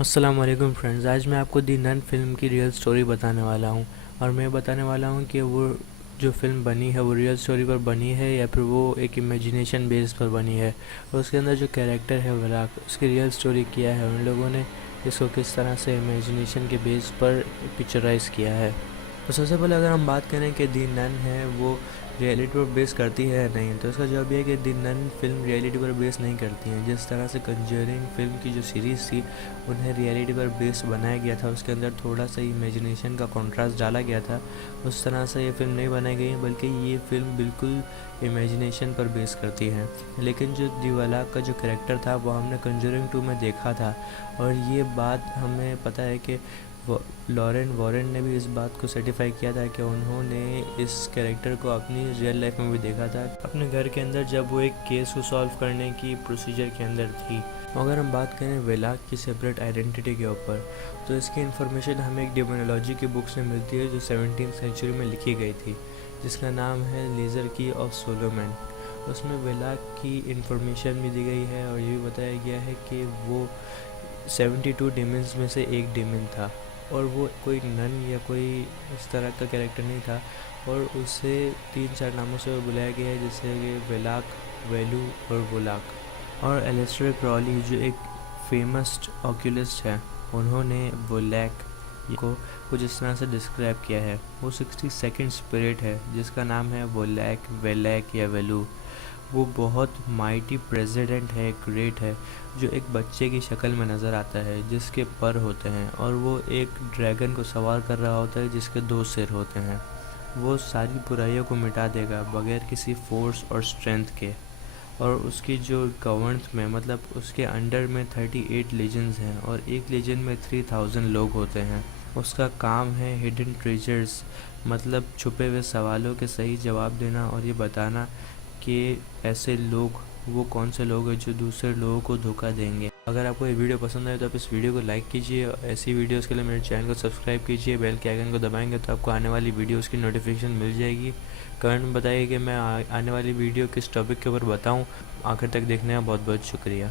अस्सलाम वालेकुम फ्रेंड्स। आज मैं आपको दी नन फिल्म की रियल स्टोरी बताने वाला हूँ और मैं बताने वाला हूँ कि वो जो फिल्म बनी है वो रियल स्टोरी पर बनी है या फिर वो एक इमेजिनेशन बेस पर बनी है। और उसके अंदर जो कैरेक्टर है वलाक, उसकी रियल स्टोरी क्या है, उन लोगों ने इसको किस तरह से इमेजिनेशन के बेस पर पिक्चराइज़ किया है। तो सबसे पहले अगर हम बात करें कि दी नन है वो रियलिटी पर बेस करती है या नहीं, तो इसका जवाब ये है कि दी नन फिल्म रियलिटी पर बेस नहीं करती है। जिस तरह से कंजरिंग फिल्म की जो सीरीज़ थी उन्हें रियलिटी पर बेस बनाया गया था, उसके अंदर थोड़ा सा इमेजिनेशन का कॉन्ट्रास्ट डाला गया था, उस तरह से ये फिल्म नहीं बनाई गई है, बल्कि ये फिल्म बिल्कुल इमेजिनेशन पर बेस करती है। लेकिन जो दीवाला का जो कैरेक्टर था वो हमने कंजरिंग 2 में देखा था और ये बात हमें पता है कि लॉरेन वॉरेन ने भी इस बात को सर्टिफाई किया था कि उन्होंने इस कैरेक्टर को अपनी रियल लाइफ में भी देखा था अपने घर के अंदर, जब वो एक केस को सॉल्व करने की प्रोसीजर के अंदर थी। अगर हम बात करें वेलाक की सेपरेट आइडेंटिटी के ऊपर, तो इसकी इन्फॉर्मेशन हमें एक डेमोनोलॉजी की बुक से मिलती है जो 17th सेंचुरी में लिखी गई थी, जिसका नाम है लेज़र की ऑफ सोलोमन। उसमें वेलाक की इन्फॉर्मेशन भी दी गई है और ये भी बताया गया है कि वो 72 डेमन्स में से एक डेमन था और वो कोई नन या कोई इस तरह का कैरेक्टर नहीं था, और उसे 3-4 नामों से बुलाया गया है, जैसे कि वेलाक, वेलू और वोलाक। और एलिस्टर क्रॉली जो एक फेमस ऑक्यूलिस्ट है, उन्होंने वोलैक को कुछ इस तरह से डिस्क्राइब किया है। वो 62nd स्पिरिट है जिसका नाम है वोलैक, वेलैक या वेलू। वो बहुत माइटी प्रेसिडेंट है, ग्रेट है, जो एक बच्चे की शक्ल में नज़र आता है जिसके पर होते हैं, और वो एक ड्रैगन को सवार कर रहा होता है जिसके 2 सिर होते हैं। वो सारी बुराइयों को मिटा देगा बगैर किसी फोर्स और स्ट्रेंथ के। और उसकी जो गवर्नमेंट में, मतलब उसके अंडर में 38 लीजेंड्स हैं और एक लीजेंड में 3000 लोग होते हैं। उसका काम है हिडन ट्रेजर्स, मतलब छुपे हुए सवालों के सही जवाब देना और ये बताना कि ऐसे लोग, वो कौन से लोग हैं जो दूसरे लोगों को धोखा देंगे। अगर आपको ये वीडियो पसंद आए तो आप इस वीडियो को लाइक कीजिए और ऐसी वीडियोस के लिए मेरे चैनल को सब्सक्राइब कीजिए। बेल के आइकन को दबाएंगे तो आपको आने वाली वीडियोस की नोटिफिकेशन मिल जाएगी। कमेंट में बताइए कि मैं आने वाली वीडियो किस टॉपिक के ऊपर बताऊं। आखिर तक देखने का बहुत बहुत शुक्रिया।